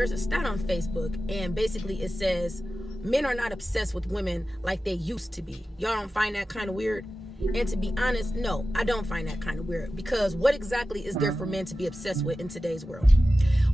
there's a stat on Facebook, and basically it says men are not obsessed with women like they used to be. Y'all don't find that kind of weird? And to be honest, no, I don't find that kind of weird, because what exactly is there for men to be obsessed with in today's world?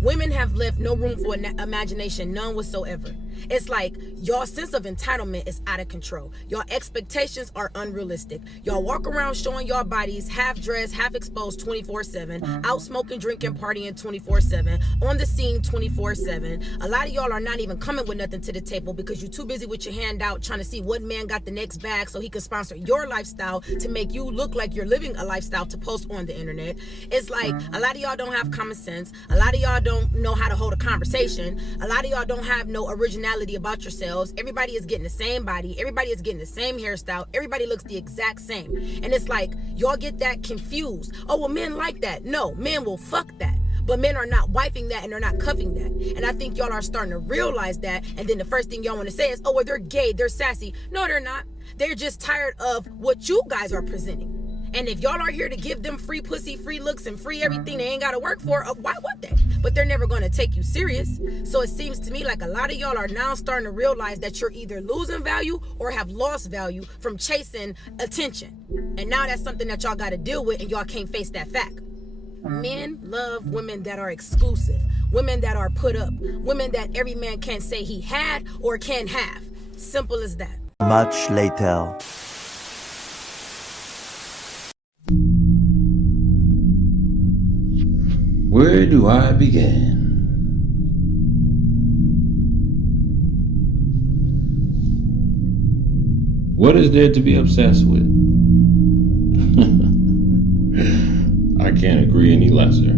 Women have left no room for imagination, none whatsoever. It's like y'all sense of entitlement is out of control. Y'all expectations are unrealistic. Y'all walk around showing y'all bodies half dressed, half exposed 24/7, out smoking, drinking, partying 24/7, on the scene 24/7. A lot of y'all are not even coming with nothing to the table because you're too busy with your hand out trying to see what man got the next bag so he can sponsor your lifestyle to make you look like you're living a lifestyle to post on the internet. It's like a lot of y'all don't have common sense. A lot of y'all don't know how to hold a conversation. A lot of y'all don't have no originality about yourselves. Everybody is getting the same body. Everybody is getting the same hairstyle. Everybody looks the exact same. And it's like y'all get that confused. Oh, well, men like that. No, men will fuck that. But men are not wifing that, and they're not cuffing that. And I think y'all are starting to realize that. And then the first thing y'all want to say is, oh, well, they're gay, they're sassy. No, they're not. They're just tired of what you guys are presenting. And if y'all are here to give them free pussy, free looks, and free everything they ain't got to work for, why would they? But they're never going to take you serious. So it seems to me like a lot of y'all are now starting to realize that you're either losing value or have lost value from chasing attention. And now that's something that y'all got to deal with, and y'all can't face that fact. Men love women that are exclusive, women that are put up, women that every man can't say he had or can have. Simple as that. Much later. Where do I begin? What is there to be obsessed with? I can't agree any lesser.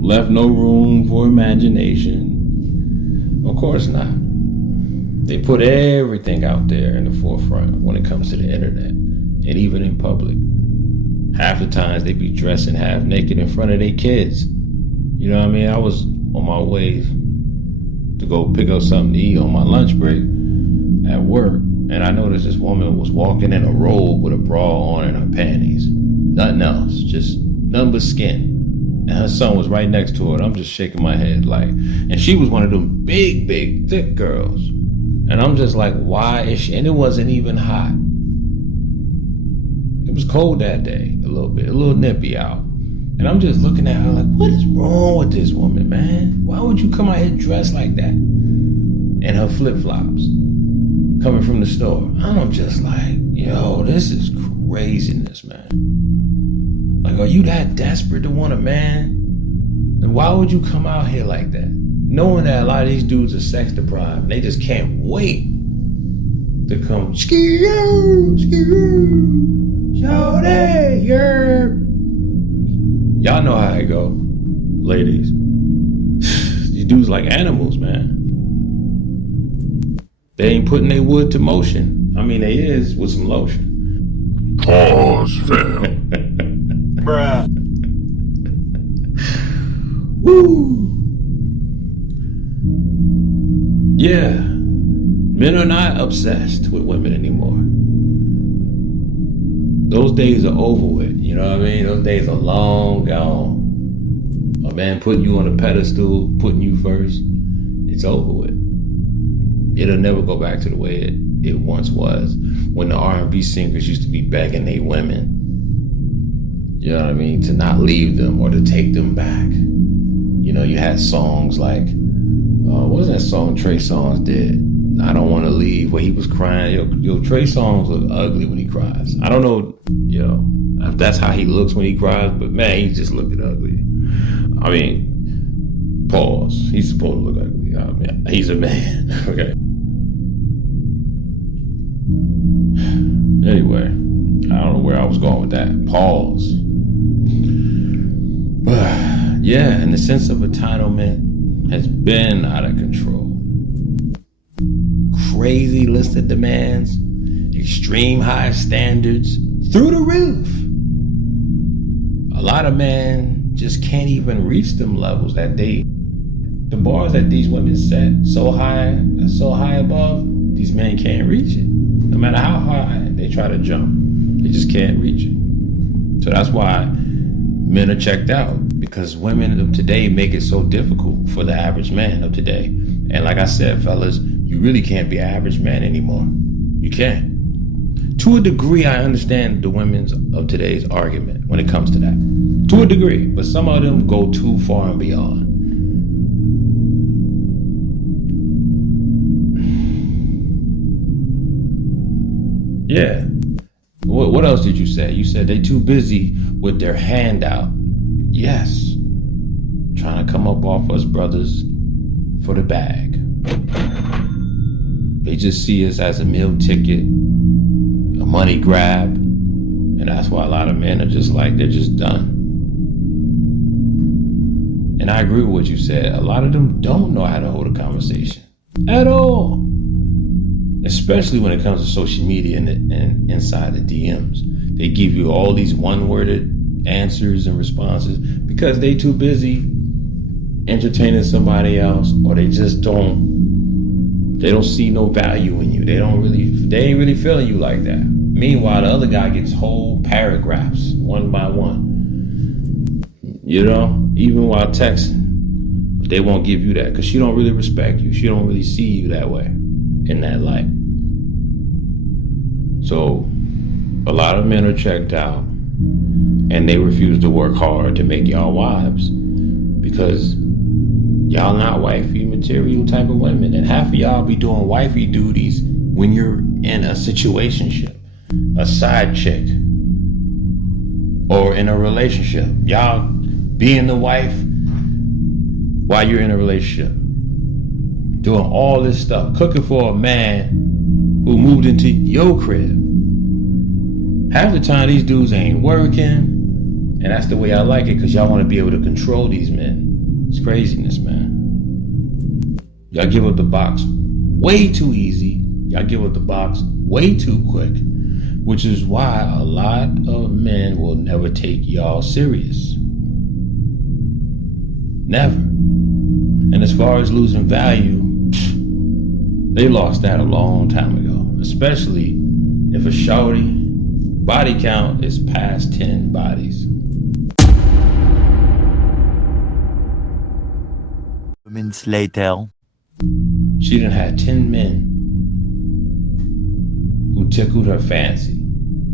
Left no room for imagination. Of course not. They put everything out there in the forefront when it comes to the internet, and even in public. Half the times they be dressing half naked in front of their kids. You know what I mean? I was on my way to go pick up something to eat on my lunch break at work, and I noticed this woman was walking in a robe with a bra on and her panties. Nothing else, just nothing but skin. And her son was right next to her, and I'm just shaking my head like, and she was one of them big, big, thick girls. And I'm just like, why is she? And it wasn't even hot. It was cold that day, a little nippy out. And I'm just looking at her like, what is wrong with this woman, man? Why would you come out here dressed like that? And her flip-flops coming from the store. I'm just like, yo, this is craziness, man. Like, are you that desperate to want a man? Then why would you come out here like that? Knowing that a lot of these dudes are sex deprived, they just can't wait to come ski-oo, shawty, y'all know how it go, ladies. These dudes like animals, man. They ain't putting their wood to motion. I mean, they is with some lotion. Pause, fam. Bruh. Woo. Yeah, men are not obsessed with women anymore. Those days are over with, you know what I mean? Those days are long gone. A man putting you on a pedestal, putting you first, it's over with. It'll never go back to the way it once was, when the R&B singers used to be begging they women, you know what I mean, to not leave them or to take them back. You know, you had songs like, what was that song Trey Songz did? I Don't Want to Leave, where he was crying. Yo, Trey Songz look ugly when he cries. I don't know, if that's how he looks when he cries, but man, he just looked ugly. I mean, pause. He's supposed to look ugly. I mean, he's a man. Okay. Anyway, I don't know where I was going with that. Pause. But yeah, and the sense of entitlement has been out of control. Crazy list of demands, extreme high standards, through the roof. A lot of men just can't even reach them levels that the bars that these women set so high above, these men can't reach it. No matter how high they try to jump, they just can't reach it. So that's why men are checked out. because women of today make it so difficult for the average man of today. And like I said, fellas, you really can't be an average man anymore. You can't. To a degree, I understand the women's of today's argument when it comes to that. To a degree, but some of them go too far and beyond. Yeah. What else did you say? You said they too busy with their handout. Yes. Trying to come up off us brothers for the bag. They just see us as a meal ticket, a money grab, and that's why a lot of men are just like, they're just done. And I agree with what you said. A lot of them don't know how to hold a conversation at all. Especially when it comes to social media and inside the DMs. They give you all these one-worded answers and responses because they too busy entertaining somebody else, or they just don't see no value in you. They ain't really feeling you like that. Meanwhile, the other guy gets whole paragraphs, one by one. You know, even while texting. But they won't give you that because she don't really respect you. She don't really see you that way, in that light. So a lot of men are checked out, and they refuse to work hard to make y'all wives because y'all not wifey material type of women. And half of y'all be doing wifey duties when you're in a situationship, a side chick, or in a relationship. Y'all being the wife while you're in a relationship, doing all this stuff, cooking for a man who moved into your crib. Half the time these dudes ain't working, and that's the way I like it, because y'all want to be able to control these men. It's craziness, man. Y'all give up the box way too easy. Y'all give up the box way too quick, which is why a lot of men will never take y'all serious. Never. And as far as losing value, they lost that a long time ago, especially if a shorty body count is past 10 bodies. Minutes later. She done had 10 men who tickled her fancy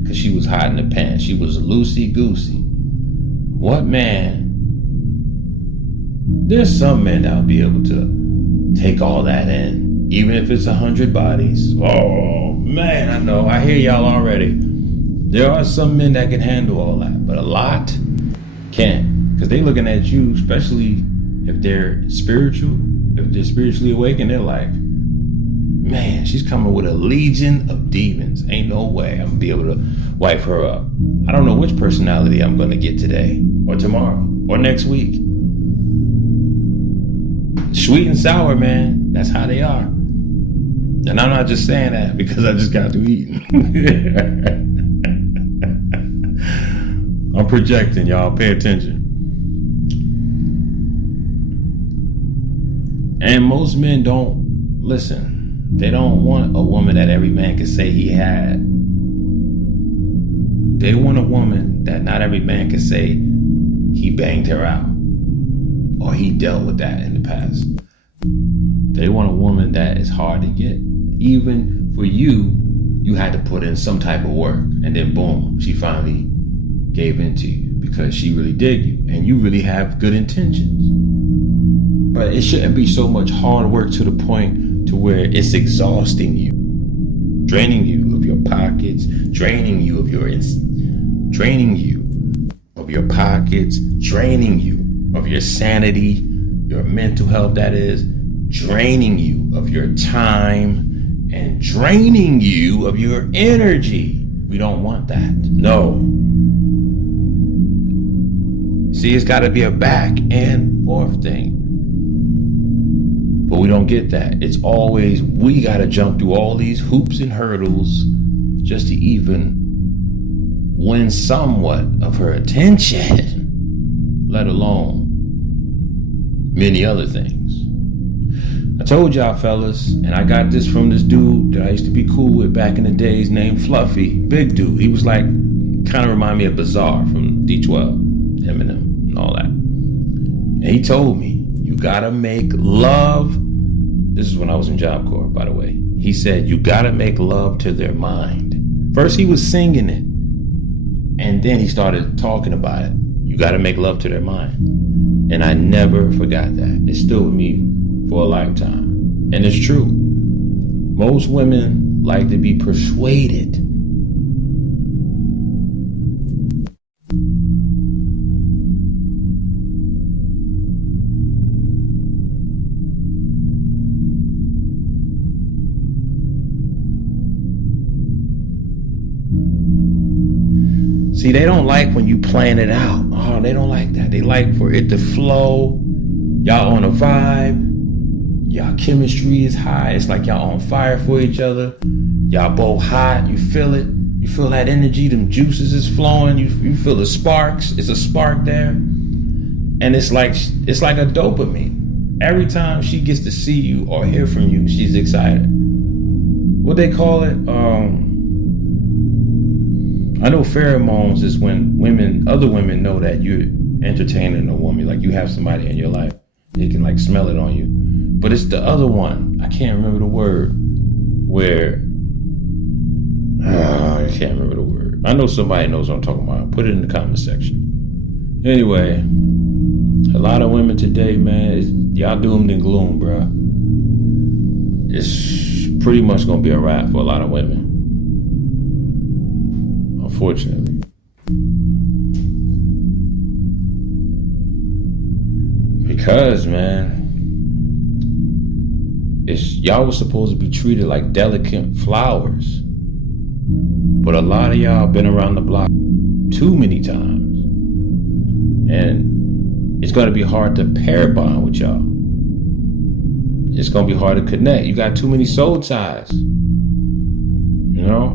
because she was hot in the pants. She was loosey-goosey. What man? There's some men that'll be able to take all that in, even if it's 100 bodies. Oh, man, I know. I hear y'all already. There are some men that can handle all that, but a lot can't, because they looking at you, especially if they're spiritual, if they're spiritually awakened, they're like, man, she's coming with a legion of demons. Ain't no way I'm gonna be able to wipe her up. I don't know which personality I'm gonna get today, or tomorrow, or next week. Sweet and sour, man. That's how they are. And I'm not just saying that because I just got through eating. I'm projecting, y'all. Pay attention. And most men don't listen. They don't want a woman that every man can say he had. They want a woman that not every man can say he banged her out, or he dealt with that in the past. They want a woman that is hard to get. Even for you, you had to put in some type of work, and then boom, she finally gave in to you because she really dig you and you really have good intentions. But it shouldn't be so much hard work to the point to where it's exhausting you, draining you of your pockets, draining you of your pockets, draining you of your sanity, your mental health, that is, draining you of your time and draining you of your energy. We don't want that. No. See, it's got to be a back and forth thing. But we don't get that. It's always, we got to jump through all these hoops and hurdles just to even win somewhat of her attention, let alone many other things. I told y'all, fellas, and I got this from this dude that I used to be cool with back in the days named Fluffy. Big dude. He was like, kind of remind me of Bizarre from D12, Eminem, and all that. And he told me, you gotta make love. This is when I was in Job Corps, by the way. He said, you gotta make love to their mind. First he was singing it, and then he started talking about it. You gotta make love to their mind. And I never forgot that. It's still with me for a lifetime. And it's true. Most women like to be persuaded. See, they don't like when you plan it out. Oh, they don't like that. They like for it to flow. Y'all on a vibe. Y'all chemistry is high. It's like y'all on fire for each other. Y'all both hot. You feel it. You feel that energy. Them juices is flowing. You feel the sparks. It's a spark there. And it's like a dopamine. Every time she gets to see you or hear from you, she's excited. What they call it? I know pheromones is when other women know that you're entertaining a woman, like you have somebody in your life. They can like smell it on you. But it's the other one. I can't remember the word. Where I can't remember the word. I know somebody knows what I'm talking about. Put it in the comment section. Anyway, a lot of women today, man, y'all doomed and gloom, bro. It's pretty much gonna be a wrap for a lot of women. Unfortunately. Because, man, y'all was supposed to be treated like delicate flowers. But a lot of y'all been around the block too many times. And it's gonna be hard to pair bond with y'all. It's gonna be hard to connect. You got too many soul ties. You know?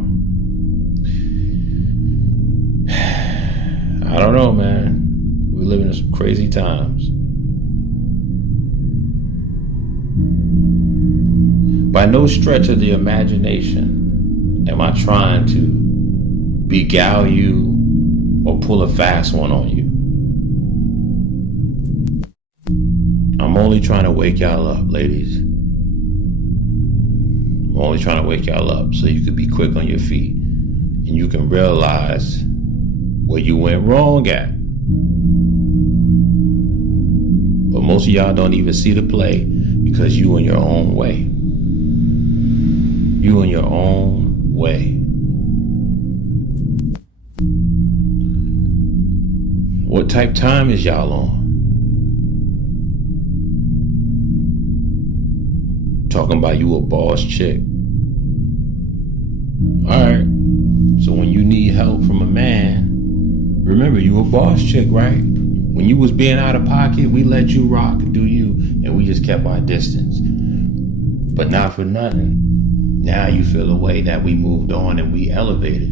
I don't know, man. We're living in some crazy times. By no stretch of the imagination am I trying to beguile you or pull a fast one on you. I'm only trying to wake y'all up, ladies. I'm only trying to wake y'all up so you can be quick on your feet and you can realize where you went wrong at. But most of y'all don't even see the play because you in your own way. You in your own way. What type time is y'all on? Talking about you a boss chick. Alright. So when you need help from a man, remember, you a boss chick, right? When you was being out of pocket, we let you rock and do you, and we just kept our distance. But not for nothing. Now you feel the way that we moved on and we elevated.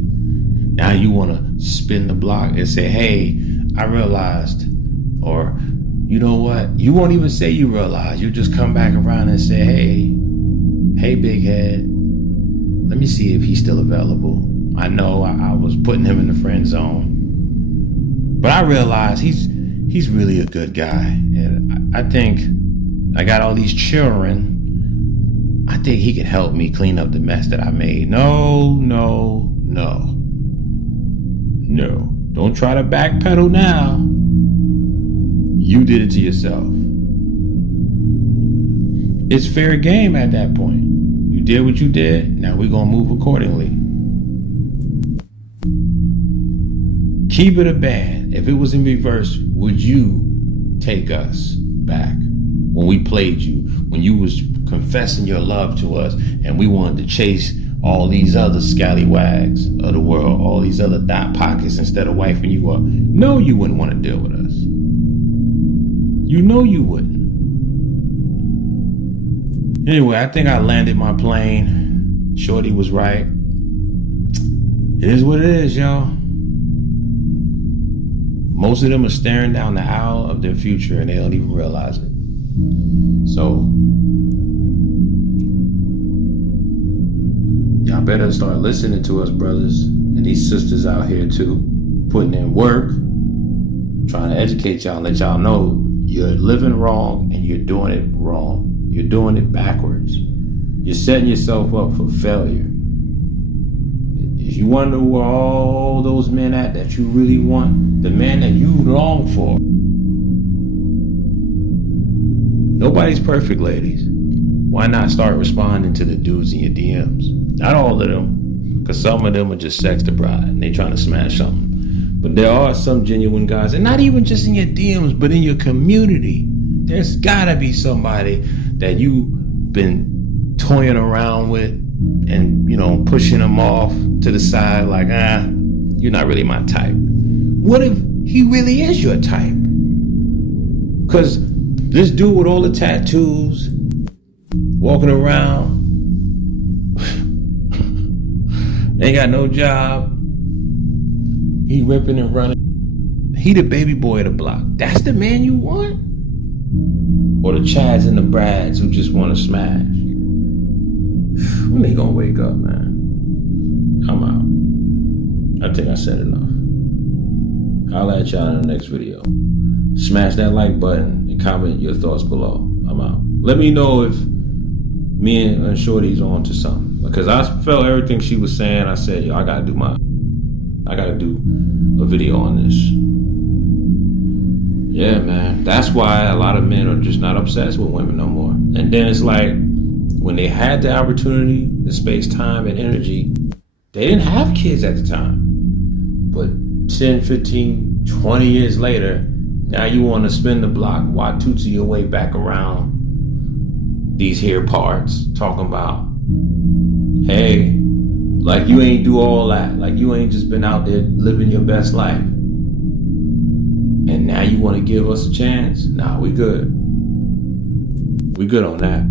Now you want to spin the block and say, hey, I realized, or you know what? You won't even say you realize. You just come back around and say, hey, big head, let me see if he's still available. I know I was putting him in the friend zone. But I realize he's really a good guy. And I think I got all these children. I think he can help me clean up the mess that I made. No. Don't try to backpedal now. You did it to yourself. It's fair game at that point. You did what you did. Now we're going to move accordingly. Keep it a band. If it was in reverse, would you take us back when we played you, when you was confessing your love to us and we wanted to chase all these other scallywags of the world, all these other dot pockets instead of wifing you up? No, you wouldn't want to deal with us. You know you wouldn't. Anyway, I think I landed my plane. Shorty was right. It is what it is, y'all. Most of them are staring down the aisle of their future and they don't even realize it. So, y'all better start listening to us, brothers and these sisters out here too, putting in work, trying to educate y'all and let y'all know You're living wrong and you're doing it wrong. You're doing it backwards. You're setting yourself up for failure. If you wonder where all those men at that you really want, the man that you long for. Nobody's perfect, ladies. Why not start responding to the dudes in your DMs? Not all of them, because some of them are just sex the bride and they trying to smash something. But there are some genuine guys, and not even just in your DMs, but in your community. There's gotta be somebody that you've been toying around with and, pushing them off to the side like, you're not really my type. What if he really is your type? Because this dude with all the tattoos, walking around, ain't got no job, he ripping and running. He the baby boy of the block. That's the man you want? Or the Chads and the Brads who just want to smash? When they gonna wake up, man? I'm out. I think I said enough. I'll at y'all in the next video. Smash that like button and comment your thoughts below. I'm out. Let me know if me and Shorty's on to something. Because I felt everything she was saying. I said, I gotta do a video on this. Yeah, man. That's why a lot of men are just not obsessed with women no more. And then it's like, when they had the opportunity, the space, time, and energy, they didn't have kids at the time. But 10, 15, 20 years later, now you want to spin the block, Watusi your way back around these here parts, talking about, hey, like you ain't do all that. Like you ain't just been out there living your best life. And now you want to give us a chance? Nah, we good. We good on that.